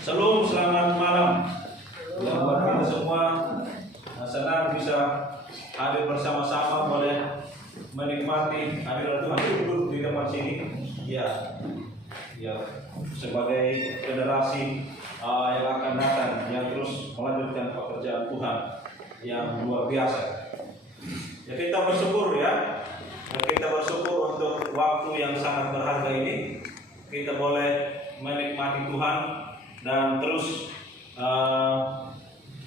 Shalom, selamat malam. Buat kita semua senang bisa hadir bersama-sama, boleh menikmati hadirat Tuhan. Duduk di depan sini. Ya, sebagai generasi yang akan datang, yang terus melanjutkan pekerjaan Tuhan yang luar biasa. Ya, kita bersyukur ya. Kita bersyukur untuk waktu yang sangat berharga ini. Kita boleh menikmati Tuhan dan terus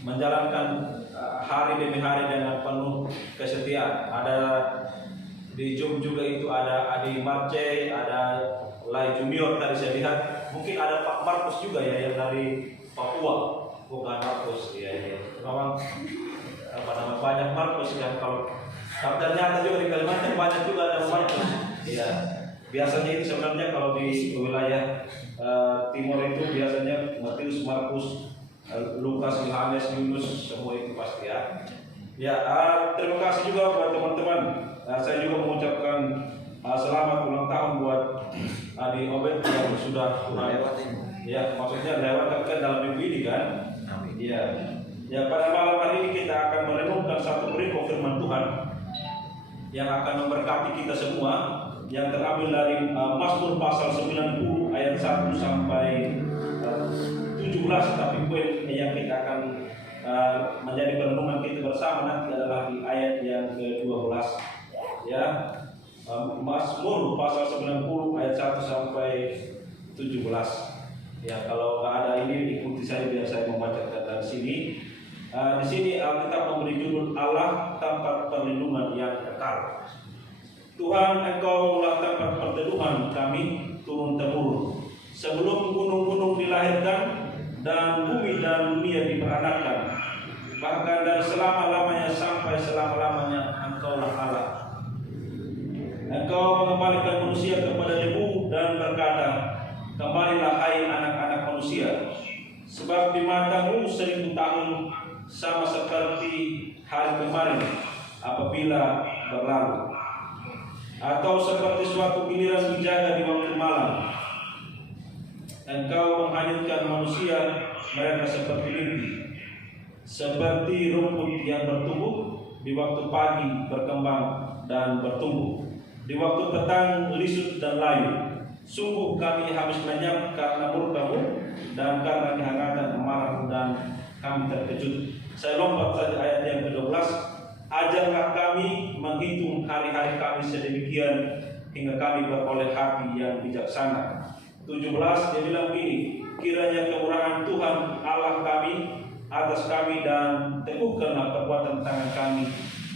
menjalankan hari demi hari dengan penuh kesetiaan. Ada di Zoom juga itu ada Adi Marce, ada Lai Junior tadi saya lihat. Mungkin ada Pak Markus juga ya yang dari Papua. Bukan Markus ya. Memang nama banyak Markus kan, kalau ternyata juga di Kalimantan banyak juga ada Markus. Ya. Biasanya itu sebenarnya kalau di wilayah timur itu biasanya Matius, Markus, Lukas, Yohanes, Yunus, semua itu pasti ya. Ya, terima kasih juga buat teman-teman. Saya juga mengucapkan selamat ulang tahun buat Adi Obed yang sudah lewat ini. Ya, maksudnya lewat kan dalam minggu ini kan. Amin. Ya, pada malam hari ini kita akan merenungkan satu berita firman Tuhan yang akan memberkati kita semua, yang terambil dari Mazmur pasal 90 ayat 1 sampai 17. Tapi poin yang kita akan menjadi perenungan kita bersama nanti adalah di ayat yang ke-12 ya. Mazmur pasal 90 ayat 1 sampai 17 ya. Kalau nggak ada ini ikuti saya biar saya membacakan dari sini. Di sini Alkitab memberi judul Allah tempat perlindungan yang kekal. Tuhan, Engkaulah tempat perteduhan kami turun-temurun. Sebelum gunung-gunung dilahirkan dan bumi dan dunia diperanakan, bahkan dari selama-lamanya sampai selama-lamanya Engkaulah Allah. Engkau mengembalikan manusia kepada debu dan berkata, kembalilah hai anak-anak manusia, sebab di matamu 1000 tahun sama seperti hari kemarin apabila berlalu, atau seperti suatu giliran menjaga di waktu malam. Engkau menghanyutkan manusia, mereka seperti mimpi, seperti rumput yang bertumbuh di waktu pagi berkembang dan bertumbuh, di waktu petang lisut dan layu. Sungguh kami habis lenyap karena murka-Mu dan karena kehangatan amarah-Mu, dan kami terkejut. Saya lompat saja ayat yang ke-12. Ajarlah kami menghitung hari-hari kami sedemikian hingga kami beroleh hati yang bijaksana. 17 dia bilang begini, kiranya kemurahan Tuhan Allah kami atas kami, dan teguhkanlah perbuatan tangan kami.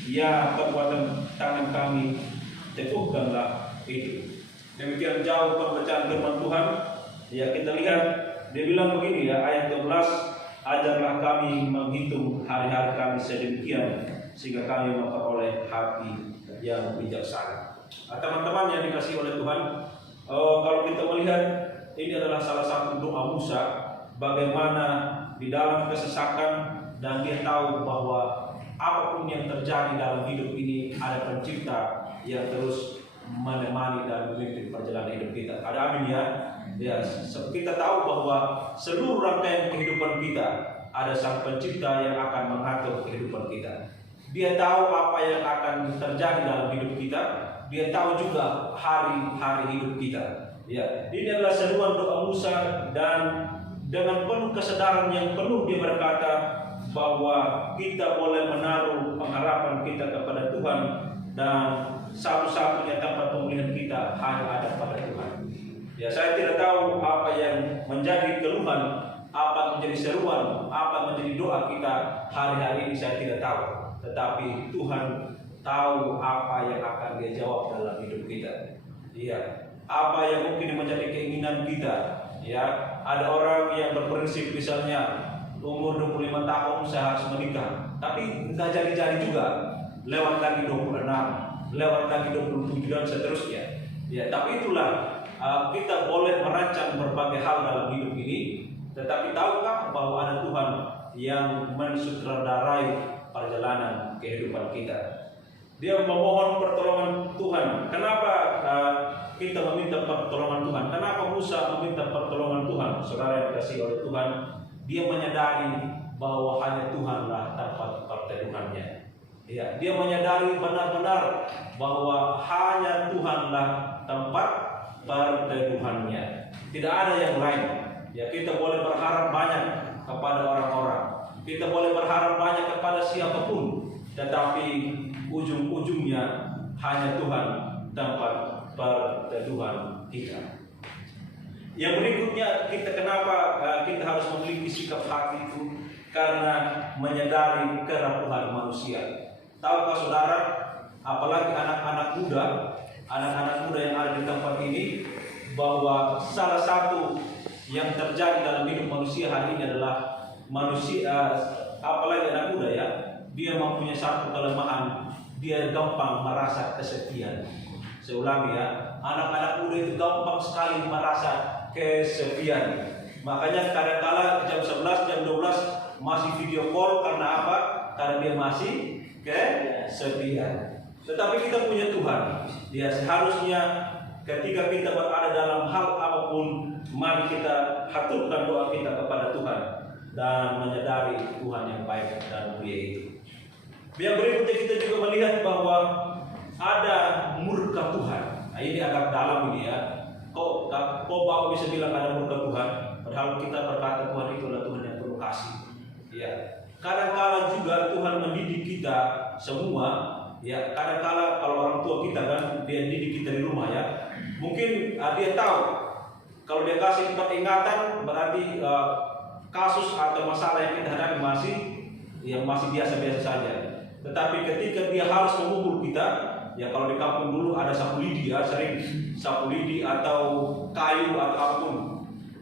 Ya, perbuatan tangan kami teguhkanlah itu. Demikian jauh pembacaan firman Tuhan. Ya, kita lihat dia bilang begini ya, ayat 12, ajarlah kami menghitung hari-hari kami sedemikian sehingga kami memperoleh hati yang bijaksana. Teman-teman yang dikasihi oleh Tuhan, kalau kita melihat ini adalah salah satu doa Musa, bagaimana di dalam kesesakan dan dia tahu bahwa apapun yang terjadi dalam hidup ini ada pencipta yang terus menemani dan memimpin perjalanan hidup kita. Ada amin ya? Ya, kita tahu bahwa seluruh rangkaian kehidupan kita ada sang pencipta yang akan mengatur kehidupan kita. Dia tahu apa yang akan terjadi dalam hidup kita. Dia tahu juga hari-hari hidup kita. Ya, ini adalah seruan doa Musa, dan dengan penuh kesadaran yang penuh dia berkata bahwa kita boleh menaruh pengharapan kita kepada Tuhan, dan satu-satunya tempat pemulihan kita hanya ada pada Tuhan. Ya, saya tidak tahu apa yang menjadi keluhan, apa menjadi seruan, apa menjadi doa kita hari-hari ini, saya tidak tahu. Tetapi Tuhan tahu apa yang akan Dia jawab dalam hidup kita. Iya, apa yang mungkin menjadi keinginan kita. Ya, ada orang yang berprinsip misalnya umur 25 tahun saya harus menikah, tapi nggak jadi-jadi juga. Lewat lagi 26, lewat lagi 27 dan seterusnya. Ya, tapi itulah kita boleh merancang berbagai hal dalam hidup ini, tetapi tahukah bahwa ada Tuhan yang mensutradarai perjalanan kehidupan kita. Dia memohon pertolongan Tuhan. Kenapa kita meminta pertolongan Tuhan. Kenapa Musa meminta pertolongan Tuhan? Saudara yang dikasihi oleh Tuhan, dia menyadari bahwa hanya Tuhanlah tempat perteduhannya. Ya, dia menyadari benar-benar bahwa hanya Tuhanlah tempat perteduhannya. Tidak ada yang lain. Ya, kita boleh berharap banyak kepada orang-orang. Kita boleh berharap banyak kepada siapapun, tetapi ujung-ujungnya hanya Tuhan tempat perteduhan kita. Yang berikutnya, kenapa kita harus memiliki sikap hati itu? Karena menyadari kerapuhan manusia. Tahukah saudara, apalagi anak-anak muda yang ada di tempat ini, bahwa salah satu yang terjadi dalam hidup manusia hari ini adalah manusia, apalagi anak muda ya, dia mempunyai satu kelemahan, dia gampang merasa kesepian. Saya ulangi ya, anak-anak muda itu gampang sekali merasa kesepian. Makanya kadang-kala jam 11, jam 12 masih video call. Karena apa? Karena dia masih kesepian. Tetapi kita punya Tuhan. Ya, seharusnya ketika kita berada dalam hal apapun, mari kita haturkan doa kita kepada Tuhan dan menyadari Tuhan yang baik dan mulia itu. Yang berikutnya kita juga melihat bahwa ada murka Tuhan. Nah, ini agak dalam ini ya. Kok Bapak bisa bilang ada murka Tuhan? Padahal kita berkata Tuhan itu adalah Tuhan yang penuh kasih. Ya. Kadang-kala juga Tuhan mendidik kita semua. Ya, kadang-kala kalau orang tua kita kan, dia didik kita di rumah ya. Mungkin dia tahu kalau dia kasih peringatan berarti kasus atau masalah yang kita hadapi masih biasa-biasa saja. Tetapi ketika dia harus memukul kita, ya kalau di kampung dulu ada sapu lidi ya, sering sapu lidi atau kayu atau apapun.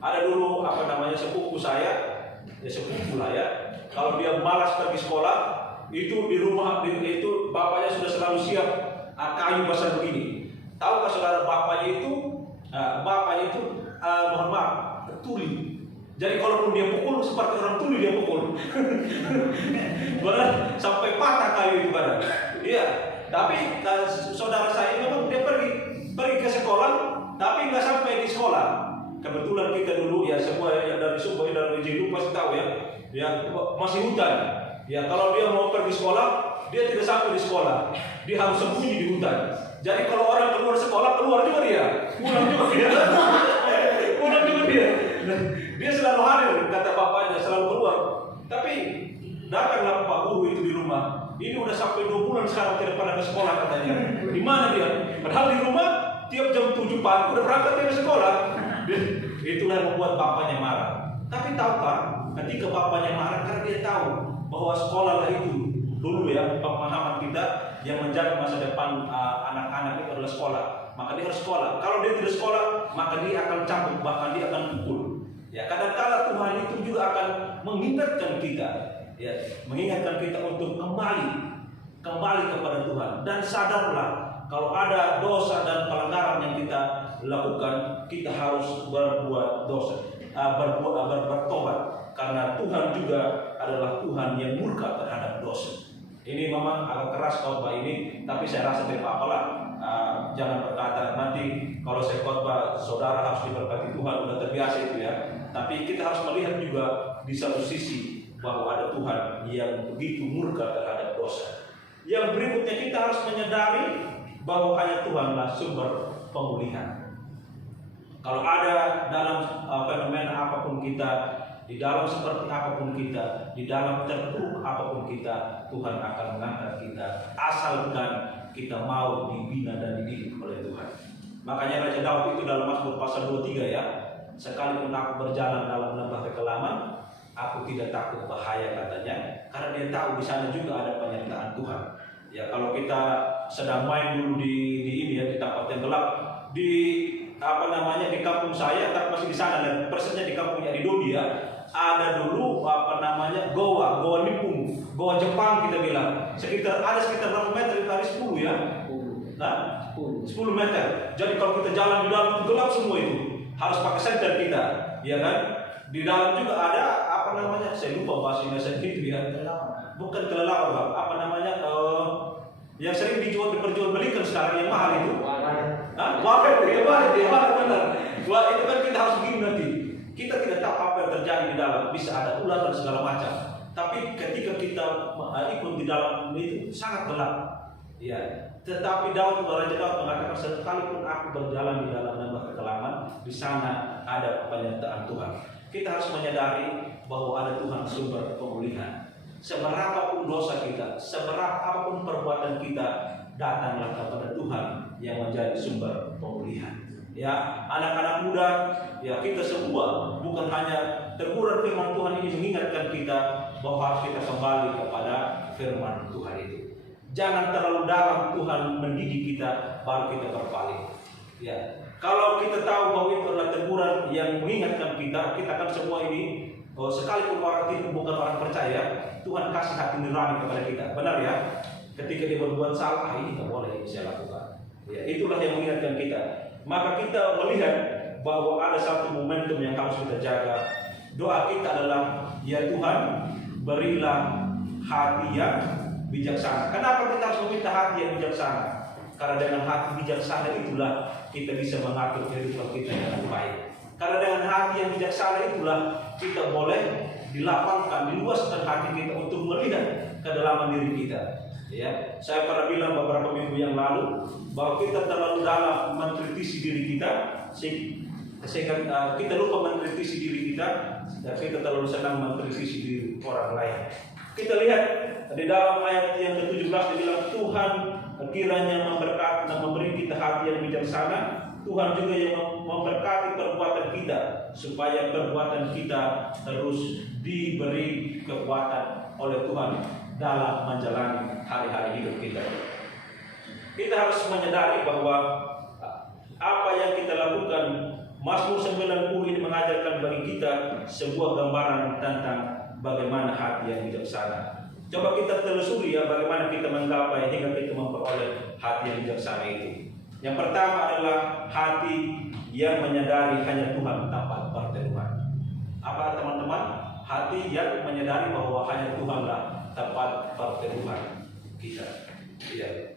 Ada dulu sepupu saya, ya sepupu lah ya. Kalau dia malas pergi sekolah, itu di rumah itu bapaknya sudah selalu siap kayu besar begini. Tahukah saudara bapaknya itu mohon maaf, tuli. Jadi kalaupun dia pukul seperti orang tuli dia pukul. Bahkan sampai patah kayu itu badan. Iya. Tapi saudara saya memang dia pergi ke sekolah, tapi nggak sampai di sekolah. Kebetulan kita dulu ya semua yang dari Subang dan Jilu pasti tahu ya masih hutan. Ya kalau dia mau pergi sekolah, dia tidak sampai di sekolah, dia harus sembunyi di hutan. Jadi kalau orang keluar sekolah, keluar juga dia, pulang juga dia. Dia selalu hadir, kata bapaknya selalu keluar. Tapi datanglah Pak Guru itu di rumah. Ini udah sampai 2 bulan sekarang tidak pernah ke sekolah katanya. Di mana dia? Padahal di rumah tiap jam 7 pagi udah berangkat dia ke sekolah. Itulah yang membuat bapaknya marah. Tapi tahukah, ketika bapaknya marah karena dia tahu bahwa sekolah lah itu dulu ya pemahaman kita yang menjaga masa depan anak-anak itu adalah sekolah. Maka dia harus sekolah. Kalau dia tidak sekolah, maka dia akan cambuk, bahkan dia akan pukul. Ya, kadang-kala Tuhan itu juga akan mengingatkan kita, ya, mengingatkan kita untuk kembali kepada Tuhan dan sadarlah kalau ada dosa dan pelanggaran yang kita lakukan, kita harus berbuat dosa, bertobat, karena Tuhan juga adalah Tuhan yang murka terhadap dosa. Ini memang agak keras khotbah ini, tapi saya rasa tidak apa-apa lah. Jangan berkata nanti kalau saya khotbah saudara harus diberkati Tuhan, sudah terbiasa itu ya. Tapi kita harus melihat juga di satu sisi bahwa ada Tuhan yang begitu murka terhadap dosa. Yang berikutnya kita harus menyadari bahwa hanya Tuhanlah sumber pemulihan. Kalau ada dalam fenomena apapun kita, di dalam seperti apapun kita, di dalam terpuruk apapun kita, Tuhan akan mengangkat kita asalkan kita mau dibina dan dididik oleh Tuhan. Makanya Raja Daud itu dalam Mazmur pasal 23 ya, sekalipun aku berjalan dalam lembah kekelaman, aku tidak takut bahaya katanya, karena dia tahu di sana juga ada penyertaan Tuhan. Ya kalau kita sedang main dulu di ini ya, di tempat yang gelap, di di kampung saya, tapi masih di sana dan persisnya di kampungnya di Dodi ya, ada dulu goa nipung, goa Jepang kita bilang, sekitar berapa meter itu, hari 10 ya, 10 meter. Jadi kalau kita jalan di dalam itu gelap semua itu, harus pakai senter kita, ya kan? Di dalam juga ada saya lupa bahasa Indonesia itu ya, bukan kelelawar, yang sering diperjualbelikan sekarang yang mahal itu, Wafat ya benar. Wah, itu kan kita harus begini nanti. Kita tidak tahu apa yang terjadi di dalam, bisa ada ular dan segala macam. Tapi ketika kita ikut di dalam itu sangat gelap. Ya, tetapi Raja Daud mengatakan, sekalipun aku berjalan di dalam lembah kekelaman, di sana ada penyertaan Tuhan. Kita harus menyadari bahwa ada Tuhan sumber pemulihan. Seberapapun dosa kita, seberapapun perbuatan kita, datanglah kepada Tuhan yang menjadi sumber pemulihan. Ya, anak-anak muda, ya kita semua bukan hanya teguran firman Tuhan ini mengingatkan kita bahwa harus kita kembali kepada firman Tuhan itu. Jangan terlalu dalam Tuhan mendidik kita baru kita berpaling. Ya, kalau kita tahu bahwa itu adalah teguran yang mengingatkan kita, kita kan semua ini, sekalipun orang itu bukan orang percaya, Tuhan kasih hati nurani kepada kita. Benar ya? Ketika dia berbuat salah, ini tidak boleh saya lakukan. Ya, itulah yang mengingatkan kita. Maka kita melihat bahwa ada satu momentum yang harus kita jaga. Doa kita adalah, ya Tuhan, berilah hati yang bijaksana. Kenapa kita harus meminta hati yang bijaksana? Karena dengan hati bijaksana itulah kita bisa mengatur kehidupan kita dengan baik. Karena dengan hati yang bijaksana itulah kita boleh dilapangkan, diluaskan hati kita untuk melihat kedalaman diri kita. Ya, saya pernah bilang beberapa minggu yang lalu bahwa kita terlalu dalam mengkritisi diri kita sehingga kita lupa mengkritisi diri kita, dan kita terlalu senang mengkritisi diri orang lain. Kita lihat di dalam ayat yang ke-17 dibilang, Tuhan kiranya memberkati dan memberi kita hati yang bijaksana. Tuhan juga yang memberkati perbuatan kita supaya perbuatan kita terus diberi kekuatan oleh Tuhan dalam menjalani hari-hari hidup kita. Kita harus menyadari bahwa apa yang kita lakukan, Mazmur 90 ini mengajarkan bagi kita sebuah gambaran tentang bagaimana hati yang bijaksana. Coba kita telusuri ya, bagaimana kita menggapai hingga kita memperoleh hati yang bijaksana itu. Yang pertama adalah hati yang menyadari hanya Tuhan tanpa pertemuan. Apa teman-teman? Hati yang menyadari bahwa hanya Tuhanlah tempat pertemuan kita. Ya.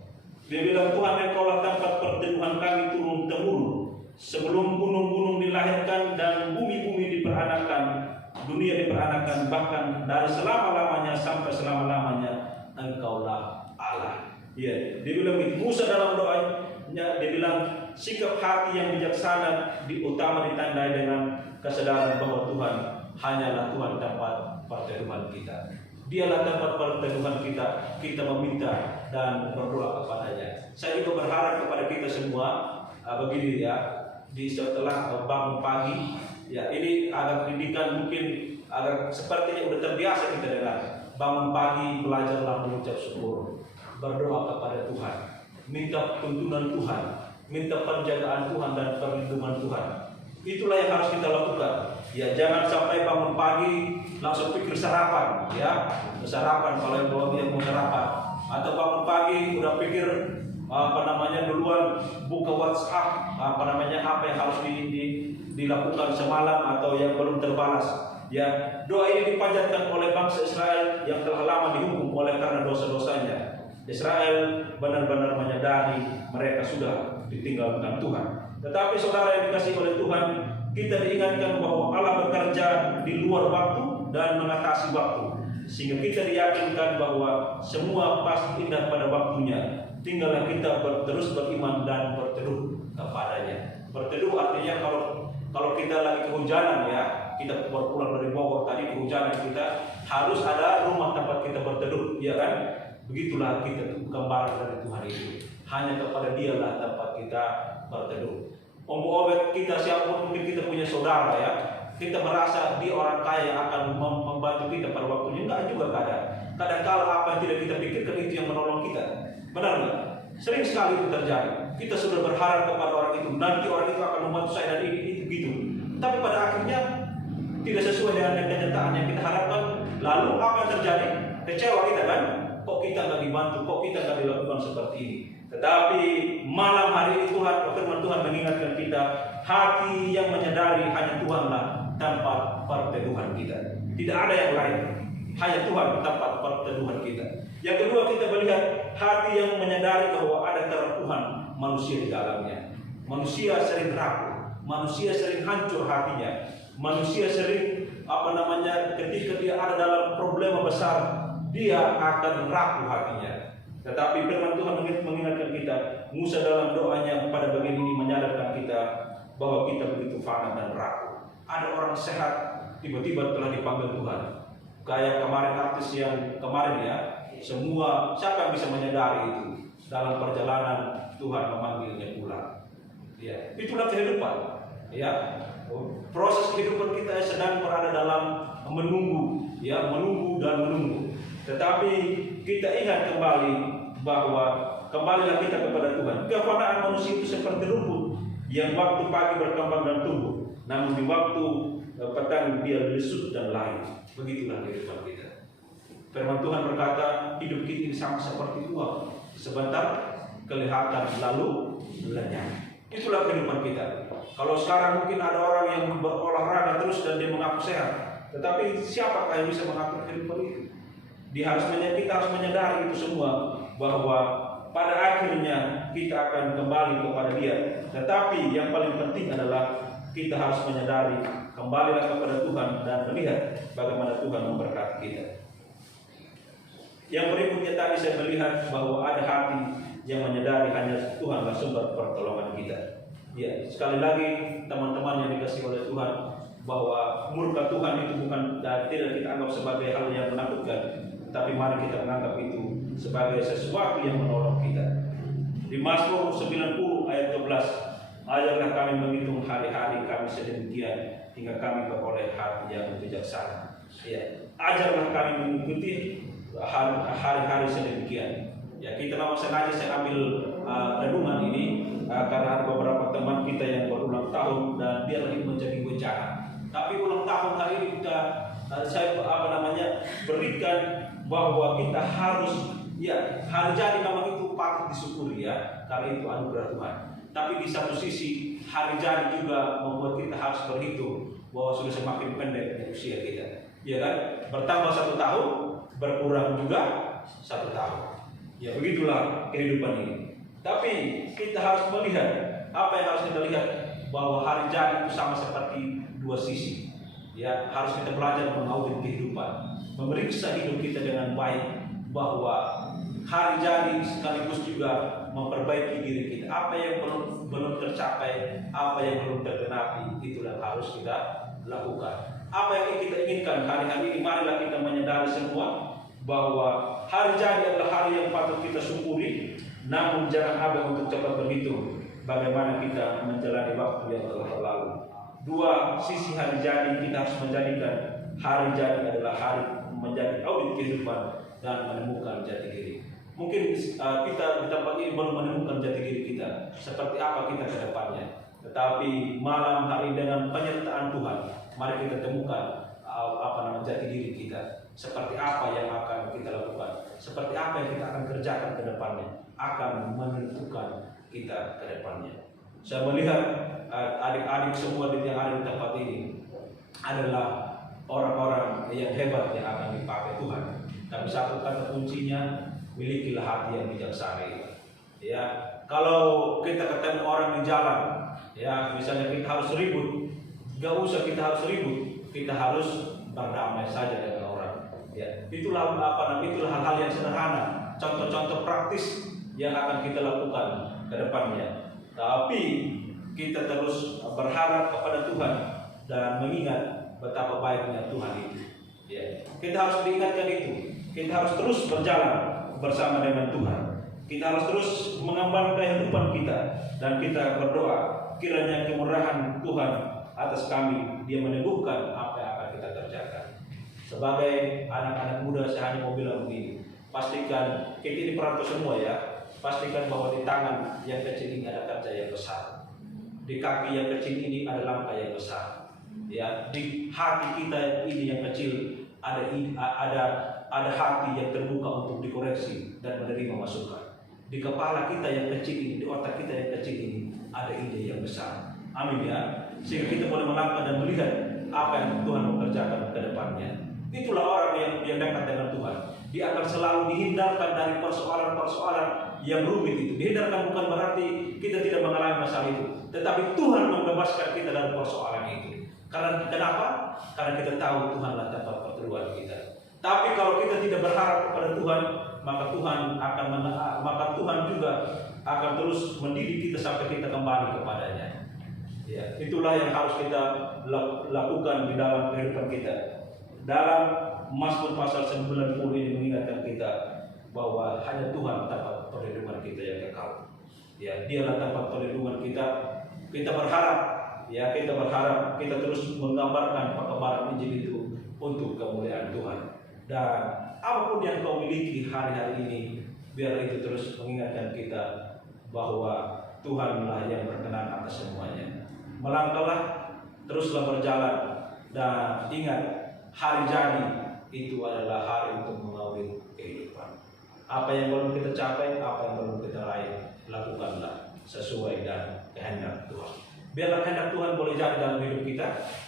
Dia bilang, Tuhan, Engkaulah tempat pertemuan kami turun-temurun. Sebelum gunung-gunung dilahirkan dan bumi-bumi diperanakan, dunia diperanakan, bahkan dari selama-lamanya sampai selama-lamanya, Engkaulah Allah. Ya. Dia bilang, Musa dalam doanya, dia bilang, sikap hati yang bijaksana utama ditandai dengan kesadaran bahwa Tuhan hanyalah Tuhan tempat pertemuan kita. Dialah tempat pertemuan kita, kita meminta dan berdoa kepadanya. Saya juga berharap kepada kita semua begini ya, di setelah bangun pagi, ya ini agak pendidikan mungkin agak sepertinya sudah terbiasa kita dengar. Bangun pagi, belajarlah mengucap syukur, berdoa kepada Tuhan, minta tuntunan Tuhan, minta penjagaan Tuhan dan perlindungan Tuhan. Itulah yang harus kita lakukan. Ya, jangan sampai bangun pagi langsung pikir sarapan, ya. Sarapan kalau yang mau sarapan, atau bangun pagi udah pikir duluan buka WhatsApp, apa yang harus dilakukan semalam atau yang belum terbalas. Ya, doa ini dipanjatkan oleh bangsa Israel yang telah lama dihukum oleh karena dosa-dosanya. Israel benar-benar menyadari mereka sudah ditinggalkan Tuhan. Tetapi saudara yang dikasihi oleh Tuhan, kita diingatkan bahwa Allah bekerja di luar waktu dan mengatasi waktu, sehingga kita diyakinkan bahwa semua pasti indah pada waktunya. Tinggallah kita terus beriman dan berteduh kepadanya. Berteduh artinya kalau kita lagi kehujanan ya, kita baru pulang dari Bogor tadi kehujanan, kita harus ada rumah tempat kita berteduh, ya kan? Begitulah kita gambaran dari Tuhan itu. Hanya kepada Dialah tempat kita berteduh. Obet kita siapapun, mungkin kita punya saudara ya, kita merasa dia orang kaya yang akan membantu kita pada waktunya. Enggak juga kadang-kala apa yang tidak kita pikirkan itu yang menolong kita. Benar nggak? Sering sekali itu terjadi. Kita sudah berharap kepada orang itu, nanti orang itu akan membantu saya dan ini gitu. Tapi pada akhirnya tidak sesuai dengan kenyataan yang kita harapkan. Lalu apa yang terjadi? Kecewa kita kan? Kok kita nggak dibantu? Kok kita nggak dilakukan seperti ini? Tetapi malam hari ini firman Tuhan mengingatkan kita, hati yang menyadari hanya Tuhanlah tempat perteduhan kita. Tidak ada yang lain. Hanya Tuhan tempat perteduhan kita. Yang kedua, kita melihat hati yang menyadari bahwa ada terang Tuhan manusia di dalamnya. Manusia sering rapuh, manusia sering hancur hatinya, manusia sering ketika dia ada dalam problema besar, dia akan rapuh hatinya. Tetapi firman Tuhan mengingatkan kita, Musa dalam doanya pada bagian ini menyadarkan kita bahwa kita begitu fana dan rapuh. Ada orang sehat tiba-tiba telah dipanggil Tuhan. Kayak kemarin artis yang kemarin ya, semua siapa yang bisa menyadari itu dalam perjalanan Tuhan memanggilnya pulang. Ya, itulah kehidupan. Ya, proses kehidupan kita sedang berada dalam menunggu, ya, menunggu dan menunggu. Tetapi kita ingat kembali bahwa kembalilah kita kepada Tuhan. Kefanaan manusia itu seperti rumput yang waktu pagi berkembang dan tumbuh, namun di waktu petang dia lesut dan layu. Begitulah kehidupan kita. Firman Tuhan berkata, hidup kita ini sama seperti uap, sebentar kelihatan lalu lenyap. Itulah kehidupan kita. Kalau sekarang mungkin ada orang yang berolahraga terus dan dia mengaku sehat, tetapi siapakah yang bisa mengatur kehidupan itu? Kita harus menyadari itu semua, bahwa pada akhirnya kita akan kembali kepada Dia. Tetapi yang paling penting adalah kita harus menyadari, kembalilah kepada Tuhan dan melihat bagaimana Tuhan memberkati kita. Yang berikutnya tadi saya melihat bahwa ada hati yang menyadari hanya Tuhanlah sumber pertolongan kita. Ya, sekali lagi teman-teman yang dikasihi oleh Tuhan, bahwa murka Tuhan itu bukan tidak kita anggap sebagai hal yang menakutkan, tapi mari kita menganggap itu sebagai sesuatu yang menolong kita. Di Mazmur 90 ayat 12, ajarlah kami menghitung hari-hari kami sedemikian hingga kami beroleh hati yang bijaksana. Ya, ajarlah kami mengikuti hari-hari sedemikian. Ya, kita memang sengaja saya ambil renungan ini karena ada beberapa teman kita yang berulang tahun dan biarlah ini menjadi bencana. Tapi ulang tahun hari ini saya berikan bahwa kita harus, ya, hari jadi memang itu patut disyukuri ya, karena itu anugerah Tuhan. Tapi di satu sisi hari jadi juga membuat kita harus berhitung bahwa sudah semakin pendek usia kita, ya kan? Bertambah 1 tahun, berkurang juga 1 tahun. Ya, begitulah kehidupan ini. Tapi kita harus melihat apa yang harus kita lihat, bahwa hari jadi itu sama seperti dua sisi. Ya, harus kita belajar mengaudit kehidupan, memeriksa hidup kita dengan baik, bahwa hari jadi sekaligus juga memperbaiki diri kita. Apa yang belum tercapai, apa yang belum tergenapi, itulah harus kita lakukan. Apa yang kita inginkan hari-hari ini, marilah kita menyadari semua bahwa hari jadi adalah hari yang patut kita syukuri. Namun jangan abaikan untuk cepat berhitung bagaimana kita menjalani waktu yang telah berlalu. Dua sisi hari jadi, kita harus menjadikan hari jadi adalah hari menjadi audit kehidupan dan menemukan jati diri. Mungkin kita di tempat ini belum menemukan jati diri kita, seperti apa kita ke depannya. Tetapi malam hari dengan penyertaan Tuhan, mari kita temukan jati diri kita. Seperti apa yang akan kita lakukan, seperti apa yang kita akan kerjakan ke depannya, akan menentukan kita ke depannya. Saya melihat adik-adik semua yang ada di tempat ini adalah orang-orang yang hebat yang akan dipakai Tuhan. Tapi satu kata kuncinya, milikilah hati yang bijaksana. Ya, kalau kita ketemu orang di jalan, ya, misalnya kita harus ribut, gak usah kita harus ribut, kita harus berdamai saja dengan orang. Ya, itulah hal-hal yang sederhana, contoh-contoh praktis yang akan kita lakukan ke depannya. Tapi kita terus berharap kepada Tuhan dan mengingat betapa baiknya Tuhan itu. Ya, kita harus diingatkan itu. Kita harus terus berjalan bersama dengan Tuhan. Kita harus terus mengemban kehidupan kita dan kita berdoa kiranya kemurahan Tuhan atas kami, Dia meneguhkan apa yang akan kita kerjakan. Sebagai anak-anak muda saya hanya mau bilang begini, pastikan kita ini perantau semua ya, pastikan bahwa di tangan yang kecil ini ada kerja yang besar, di kaki yang kecil ini ada langkah yang besar, ya, di hati kita ini yang kecil ada hati yang terbuka untuk dikoreksi dan menerima masukan. Di kepala kita yang kecil ini, di otak kita yang kecil ini ada ide yang besar. Amin ya. Sehingga kita boleh melangkah dan melihat apa yang Tuhan mengerjakan ke depannya. Itulah orang yang dekat dengan Tuhan. Dia akan selalu dihindarkan dari persoalan-persoalan yang rumit itu. Dihindarkan bukan berarti kita tidak mengalami masalah itu, tetapi Tuhan membebaskan kita dari persoalan itu. Karena kenapa? Karena kita tahu Tuhanlah tempat perteduhan kita. Tapi kalau kita tidak berharap kepada Tuhan, maka Tuhan juga akan terus mendidik kita sampai kita kembali kepadanya. Ya, itulah yang harus kita lakukan di dalam kehidupan kita. Dalam Mazmur pasal 90 ini mengingatkan kita bahwa hanya Tuhan tempat perlindungan kita yang kekal. Ya, Dialah tempat perlindungan kita. Kita berharap, kita terus menggambarkan perkabaran Injil itu untuk kemuliaan Tuhan. Dan apapun yang kau miliki hari-hari ini, biar itu terus mengingatkan kita bahwa Tuhanlah yang berkenan atas semuanya. Melangkahlah, teruslah berjalan, dan ingat, hari jadi itu adalah hari untuk mengawali kehidupan. Apa yang belum kita capai, apa yang belum kita raih, lakukanlah sesuai dan kehendak Tuhan. Biarlah kehendak Tuhan boleh jadi dalam hidup kita,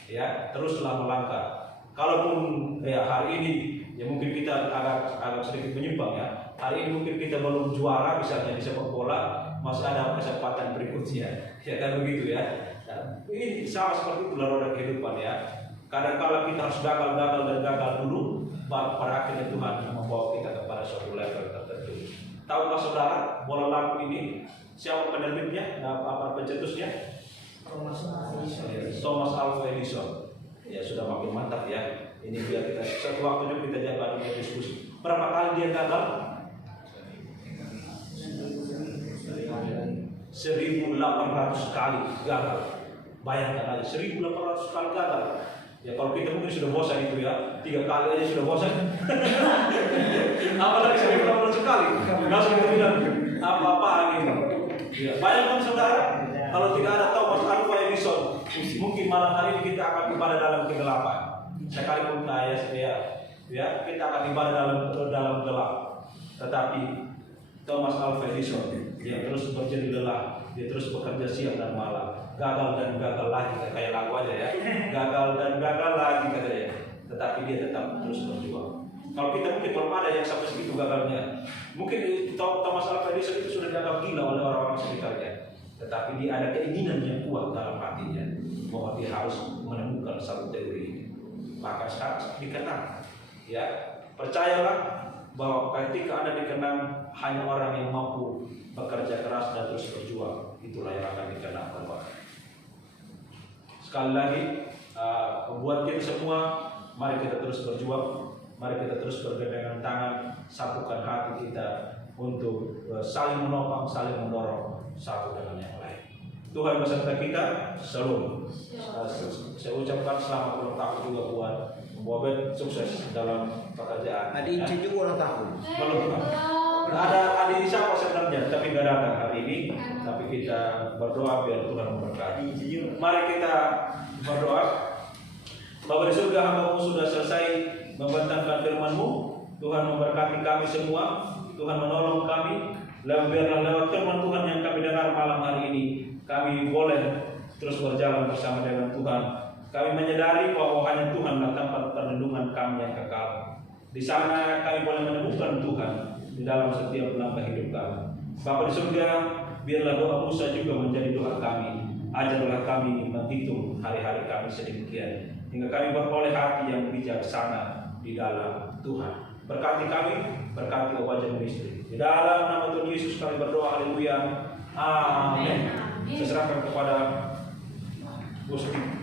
ya, teruslah melangkah. Kalaupun ya hari ini ya mungkin kita agak sedikit menyimpang ya. Hari ini mungkin kita belum juara misalnya di sepak bola, masih ada kesempatan berikutnya. Ya kan begitu ya. Nah, ini sama seperti itulah roda kehidupan ya. Kadang-kala kita harus gagal dulu, baru pada akhirnya Tuhan membawa kita kepada suatu level tertentu. Tahukah saudara, bola lampu ini siapa penerbitnya? Apa pencetusnya? Thomas Alva Edison. Ya sudah makin mantap ya. Ini biar kita satu waktunya kita jaga dunia diskusi. Berapa kali dia gagal? 1.800 kali gagal. Bayangkan aja 1.800 kali gagal. Ya kalau kita mungkin sudah bosan itu ya, 3 kali aja sudah bosan. Apalagi 1.800 kali. Langsung kita bilang apa-apaan gitu. Ya, bayangkan saudara, kalau tidak ada Thomas Alva Edison, mungkin malam hari ini kita akan ibadah dalam kegelapan. Sekalipun kita akan ibadah dalam gelap. Tetapi Thomas Alva Edison, dia terus berjeri lelah, dia terus bekerja siang dan malam, gagal dan gagal lagi, kayak lagu aja ya, gagal dan gagal lagi katanya. Tetapi dia tetap terus berjuang. Kalau kita mungkin belum ada yang sampai segitu gagalnya, mungkin Thomas Alva Edison itu sudah dianggap gila oleh orang-orang sekitarnya. Tetapi dia ada keinginan yang kuat dalam hatinya bahwa dia harus menemukan satu teori ini. Maka sekarang dikenang, ya percayalah bahwa ketika Anda dikenang hanya orang yang mampu bekerja keras dan terus berjuang, itulah yang akan dikenang oleh. Sekali lagi, buat kita semua, mari kita terus berjuang, mari kita terus bergandengan tangan, satukan hati kita untuk saling menopang, saling mendorong satu dengan yang lain. Tuhan beserta kita, shalom. Saya ucapkan selamat ulang tahun juga buat Bobet, sukses dalam pekerjaan. Ada Inci juga ulang tahun. Belum. Ada siapa sebenarnya, tapi nggak datang hari ini. Tapi kita berdoa biar Tuhan memberkati. Mari kita berdoa. Bapa di surga, hamba-Mu sudah selesai membentangkan firman-Mu. Tuhan memberkati kami semua. Tuhan menolong kami. Biarlah lewat firman Tuhan yang kami dengar malam hari ini, kami boleh terus berjalan bersama dengan Tuhan. Kami menyadari bahwa hanya Tuhanlah tempat perlindungan kami yang kekal. Di sana kami boleh menemukan Tuhan di dalam setiap langkah hidup kami. Bapa di surga, biarlah doa Musa juga menjadi doa kami. Ajarlah kami menghitung hari-hari kami sedemikian, hingga kami beroleh hati yang bijaksana di dalam Tuhan. Berkati kami, berkati wajah istri. Di dalam nama Tuhan Yesus kami berdoa, haleluya. Amin. Saya serahkan kepada Gusti.